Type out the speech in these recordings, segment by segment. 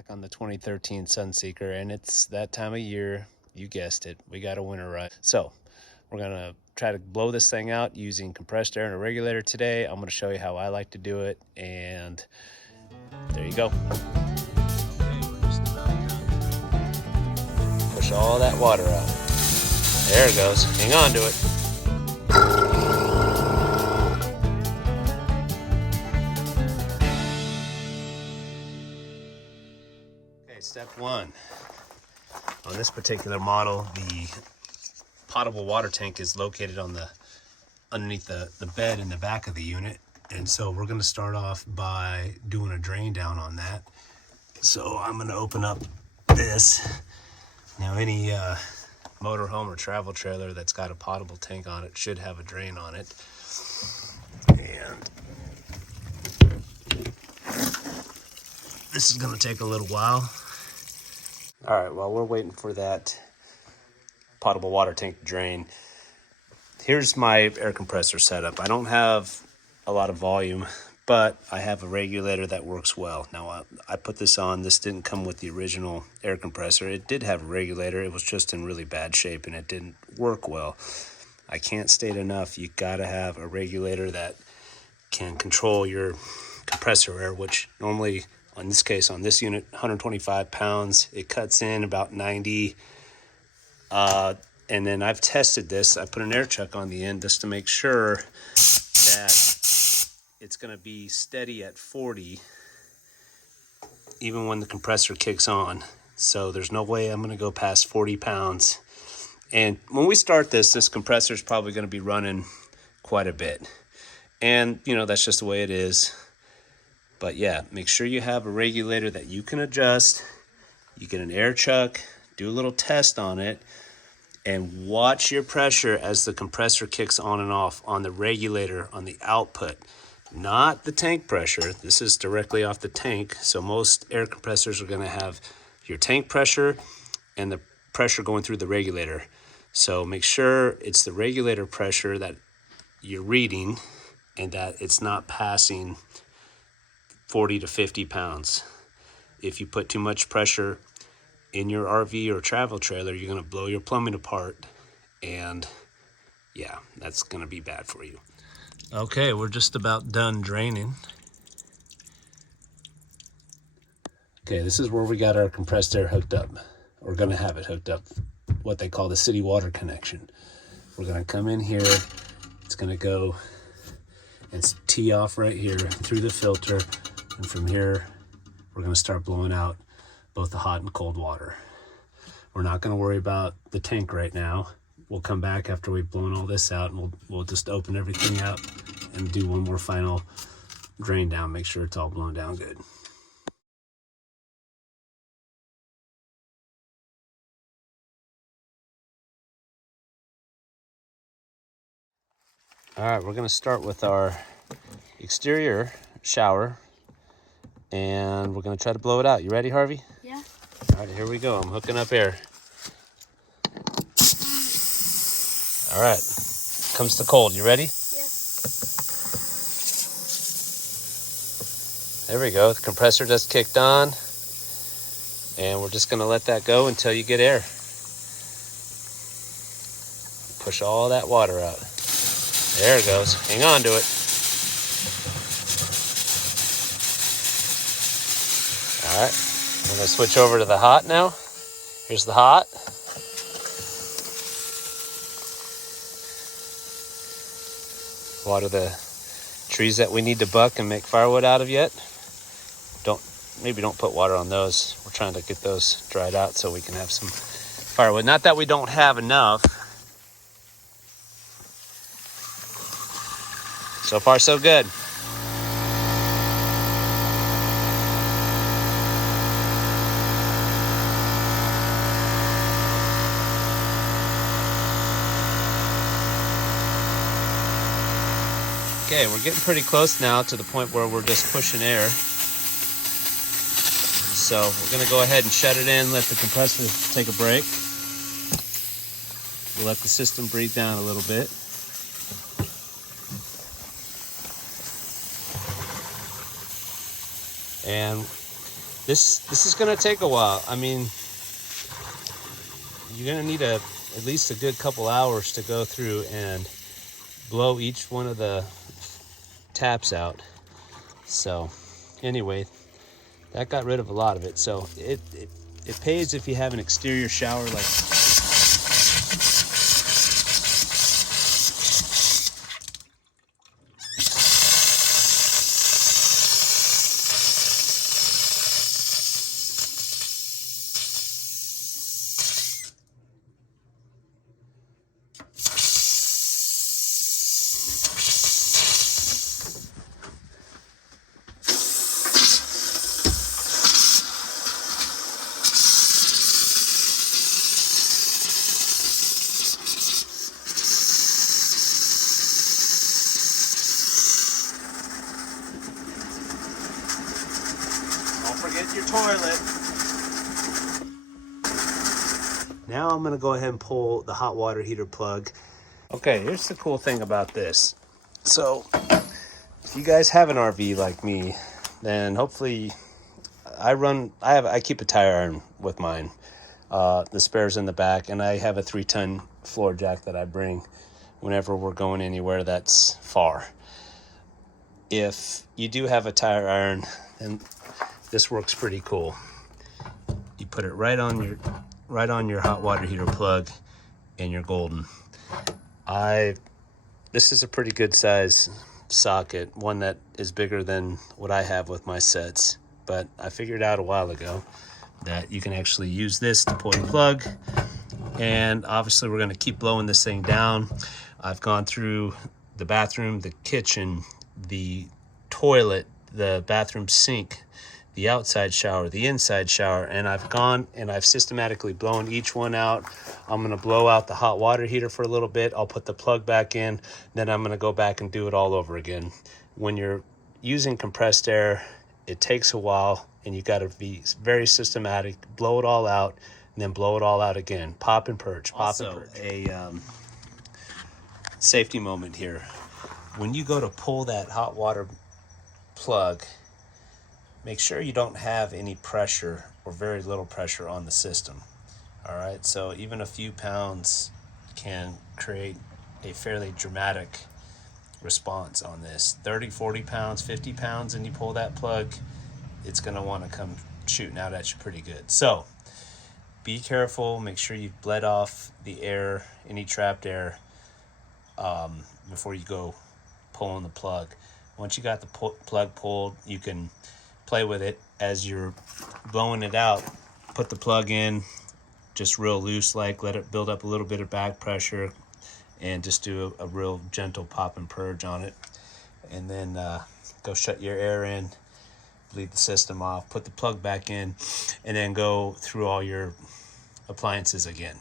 Back on the 2013 Sunseeker, and it's that time of year, you guessed it, we got a winterize. So we're gonna try to blow this thing out using compressed air and a regulator today. I'm gonna show you how I like to do it, and there you go. Push all that water out. There it goes. Hang on to it. Okay, step one. On this particular model, the potable water tank is located on underneath the bed in the back of the unit. And so we're gonna start off by doing a drain down on that. So I'm gonna open up this. Now any motorhome or travel trailer that's got a potable tank on it should have a drain on it. And this is gonna take a little while. All right, while we're waiting for that potable water tank to drain, here's my air compressor setup. I don't have a lot of volume, but I have a regulator that works well. Now, I put this on. This didn't come with the original air compressor. It did have a regulator. It was just in really bad shape, and it didn't work well. I can't state enough, you gotta have a regulator that can control your compressor air, which normally, in this case, on this unit, 125 pounds, it cuts in about 90. And then I've tested this. I put an air chuck on the end just to make sure that it's going to be steady at 40 even when the compressor kicks on. So there's no way I'm going to go past 40 pounds. And when we start this compressor is probably going to be running quite a bit. And, you know, that's just the way it is. But yeah, make sure you have a regulator that you can adjust. You get an air chuck, do a little test on it, and watch your pressure as the compressor kicks on and off on the regulator on the output, not the tank pressure. This is directly off the tank. So most air compressors are going to have your tank pressure and the pressure going through the regulator. So make sure it's the regulator pressure that you're reading and that it's not passing 40 to 50 pounds. If you put too much pressure in your RV or travel trailer, you're going to blow your plumbing apart, and yeah, that's going to be bad for you. Okay, we're just about done draining. Okay, this is where we got our compressed air hooked up. We're going to have it hooked up, what they call the city water connection. We're going to come in here. It's going to go and tee off right here through the filter, and from here we're going to start blowing out both the hot and cold water. We're not going to worry about the tank right now. We'll come back after we've blown all this out, and we'll just open everything up and do one more final drain down, make sure it's all blown down good. All right, we're going to start with our exterior shower, and we're going to try to blow it out. You ready, Harvey? Yeah. All right, here we go. I'm hooking up air. All right, comes the cold. You ready? Yeah. There we go. The compressor just kicked on, and we're just going to let that go until you get air. Push all that water out. There it goes. Hang on to it. All right, I'm going to switch over to the hot now. Here's the hot. Water the trees that we need to buck and make firewood out of yet. Maybe don't put water on those. We're trying to get those dried out so we can have some firewood. Not that we don't have enough. So far, so good. Okay, we're getting pretty close now to the point where we're just pushing air. So we're going to go ahead and shut it in, let the compressor take a break. We'll let the system breathe down a little bit. And This is gonna take a while. I mean, you're gonna need at least a good couple hours to go through and blow each one of the taps out. So anyway, that got rid of a lot of it. So it pays if you have an exterior shower like. Forget your toilet. Now I'm gonna go ahead and pull the hot water heater plug. Okay, here's the cool thing about this. So if you guys have an RV like me, then hopefully I keep a tire iron with mine. The spare's in the back, and I have a 3-ton floor jack that I bring whenever we're going anywhere that's far. If you do have a tire iron, then this works pretty cool. You put it right on your hot water heater plug, and you're golden. This is a pretty good size socket, one that is bigger than what I have with my sets. But I figured out a while ago that you can actually use this to pull the plug. And obviously we're gonna keep blowing this thing down. I've gone through the bathroom, the kitchen, the toilet, the bathroom sink, the outside shower, the inside shower, and I've systematically blown each one out. I'm gonna blow out the hot water heater for a little bit. I'll put the plug back in, then I'm gonna go back and do it all over again. When you're using compressed air, it takes a while, and you gotta be very systematic, blow it all out, and then blow it all out again. Pop and purge, pop and purge. A safety moment here. When you go to pull that hot water plug, make sure you don't have any pressure or very little pressure on the system. All right, so even a few pounds can create a fairly dramatic response on this. 30, 40 pounds, 50 pounds, and you pull that plug, it's gonna wanna come shooting out at you pretty good. So be careful, make sure you've bled off the air, any trapped air, before you go pulling the plug. Once you got the plug pulled, you can play with it as you're blowing it out. Put the plug in just real loose, like let it build up a little bit of back pressure, and just do a real gentle pop and purge on it. And then go shut your air in, bleed the system off, put the plug back in, and then go through all your appliances again.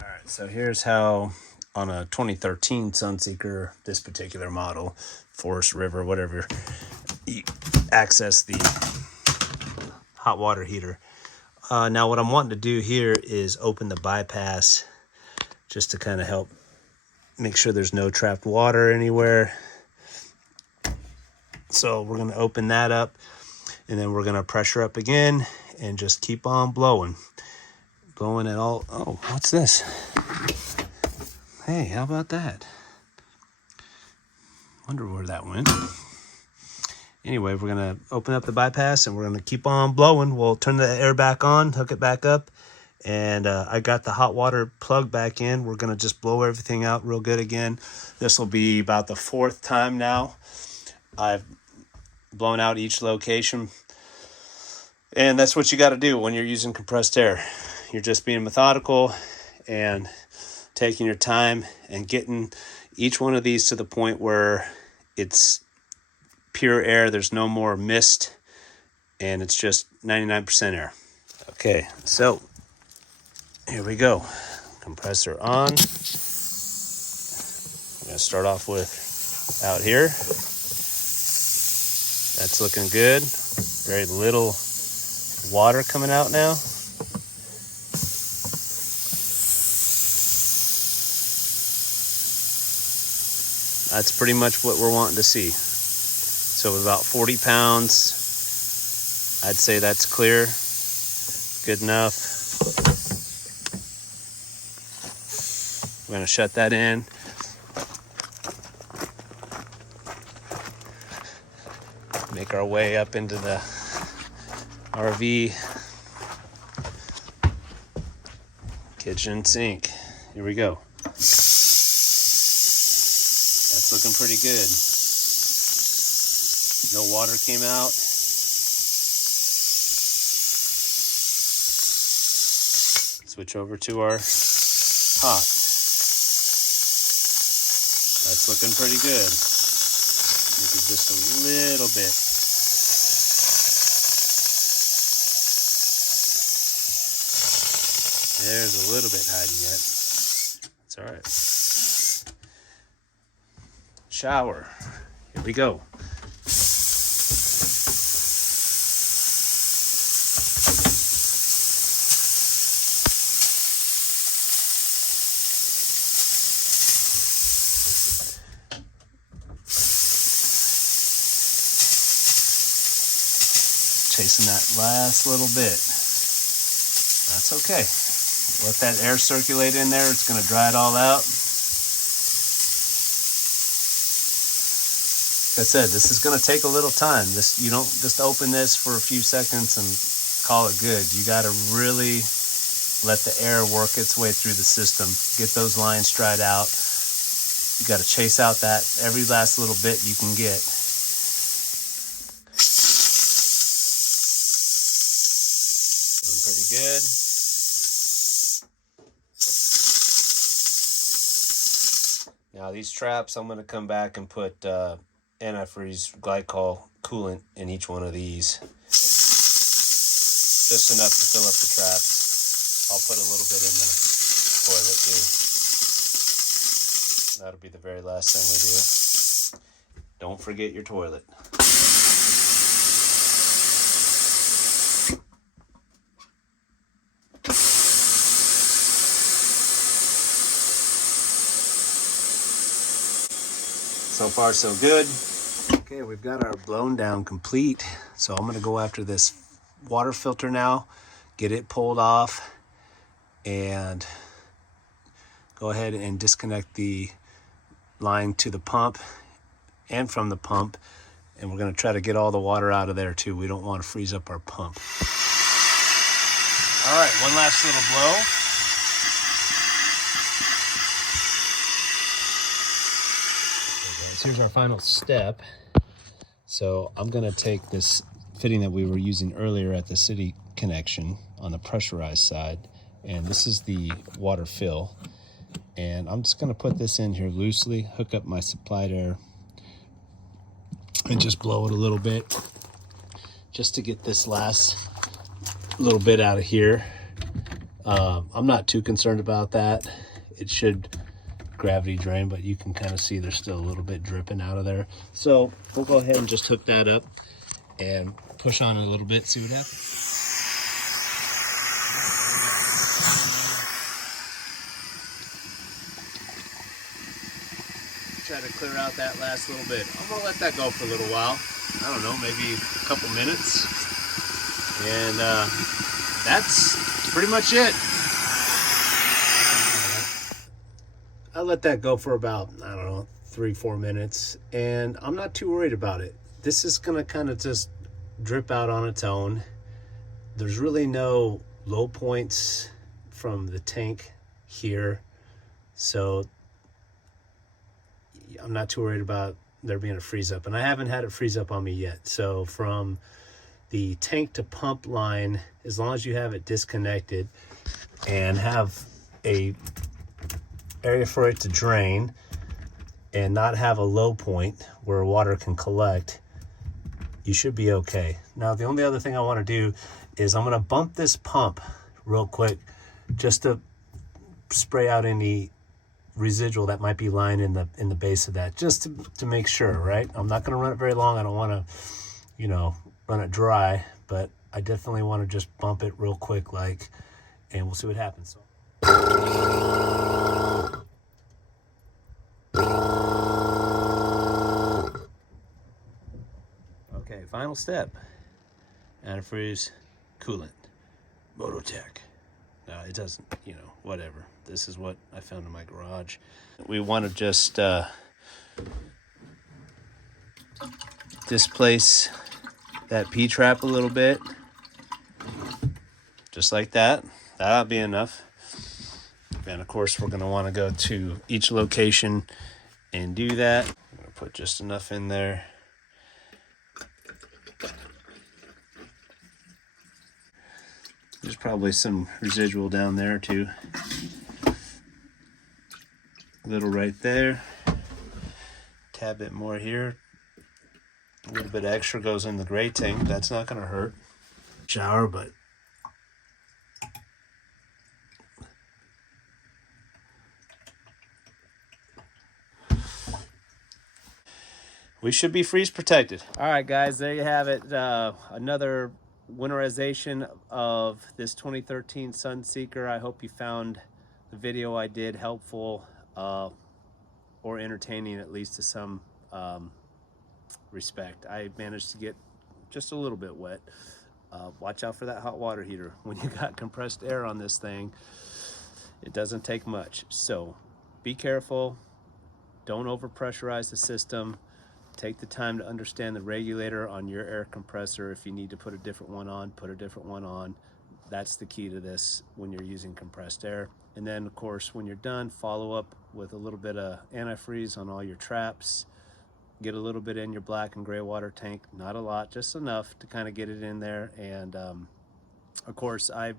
All right, so here's how on a 2013 Sunseeker, this particular model, Forrest River, whatever, you access the hot water heater. Now what I'm wanting to do here is open the bypass just to kind of help make sure there's no trapped water anywhere. So we're going to open that up, and then we're going to pressure up again and just keep on blowing it all. Oh, what's this? Hey, how about that? Wonder where that went. Anyway, we're gonna open up the bypass and we're gonna keep on blowing. We'll turn the air back on, hook it back up, and I got the hot water plug back in. We're gonna just blow everything out real good again. This will be about the 4th time now I've blown out each location. And that's what you gotta do when you're using compressed air. You're just being methodical and taking your time and getting each one of these to the point where it's pure air, there's no more mist, and it's just 99% air. Okay, so here we go. Compressor on. I'm gonna start off with out here. That's looking good. Very little water coming out now. That's pretty much what we're wanting to see. So about 40 pounds I'd say that's clear, good enough. We're gonna shut that in. Make our way up into the RV. Kitchen sink. Here we go. That's looking pretty good. No water came out. Switch over to our hot. That's looking pretty good. Make it just a little bit. There's a little bit hiding yet. It's all right. Shower. Here we go. Chasing that last little bit. That's okay. Let that air circulate in there. It's going to dry it all out. Like I said, this is going to take a little time. You don't just open this for a few seconds and call it good. You got to really let the air work its way through the system. Get those lines dried out. You got to chase out that every last little bit you can get. Doing pretty good. Now these traps, I'm going to come back and put antifreeze glycol coolant in each one of these. Just enough to fill up the traps. I'll put a little bit in the toilet too. That'll be the very last thing we do. Don't forget your toilet. So far, so good. Okay, we've got our blown down complete. So I'm gonna go after this water filter now, get it pulled off, and go ahead and disconnect the line to the pump and from the pump. And we're gonna try to get all the water out of there too. We don't wanna freeze up our pump. All right, one last little blow. Here's our final step. So I'm gonna take this fitting that we were using earlier at the city connection on the pressurized side, and this is the water fill. And I'm just gonna put this in here loosely, hook up my supplied air, and just blow it a little bit, just to get this last little bit out of here. I'm not too concerned about that. It should gravity drain, but you can kind of see there's still a little bit dripping out of there. So we'll go ahead and just hook that up and push on a little bit, see what happens. Try to clear out that last little bit. I'm gonna let that go for a little while. I don't know, maybe a couple minutes. And that's pretty much it. I let that go for about, I don't know, 3-4 minutes, and I'm not too worried about it. This is gonna kind of just drip out on its own. There's really no low points from the tank here, so I'm not too worried about there being a freeze up, and I haven't had it freeze up on me yet. So from the tank to pump line, as long as you have it disconnected and have a area for it to drain and not have a low point where water can collect, you should be okay. Now the only other thing I want to do is I'm going to bump this pump real quick just to spray out any residual that might be lying in the base of that, just to make sure, right? I'm not going to run it very long. I don't want to, you know, run it dry, but I definitely want to just bump it real quick, like, and we'll see what happens. Okay, final step. Antifreeze, coolant, Mototech. It doesn't, you know, whatever. This is what I found in my garage. We want to just displace that P-trap a little bit. Just like that. That'll be enough. And of course, we're going to want to go to each location and do that. I'm going to put just enough in there. There's probably some residual down there too. A little right there. Tad bit more here. A little bit extra goes in the gray tank. That's not going to hurt. Shower, but we should be freeze protected. All right, guys, there you have it. Another winterization of this 2013 Sunseeker. I hope you found the video I did helpful or entertaining, at least to some respect. I managed to get just a little bit wet. Watch out for that hot water heater. When you got compressed air on this thing, it doesn't take much. So be careful. Don't overpressurize the system. Take the time to understand the regulator on your air compressor. If you need to put a different one on, put a different one on. That's the key to this when you're using compressed air. And then, of course, when you're done, follow up with a little bit of antifreeze on all your traps. Get a little bit in your black and gray water tank. Not a lot, just enough to kind of get it in there. And, of course, I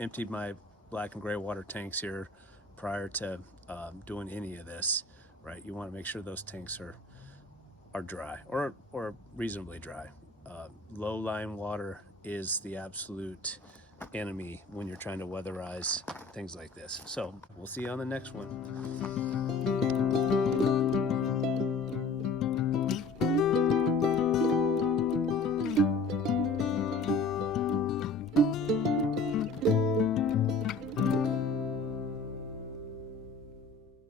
emptied my black and gray water tanks here prior to doing any of this, right? You want to make sure those tanks are dry or reasonably dry. Low line water is the absolute enemy when you're trying to weatherize things like this. So we'll see you on the next one.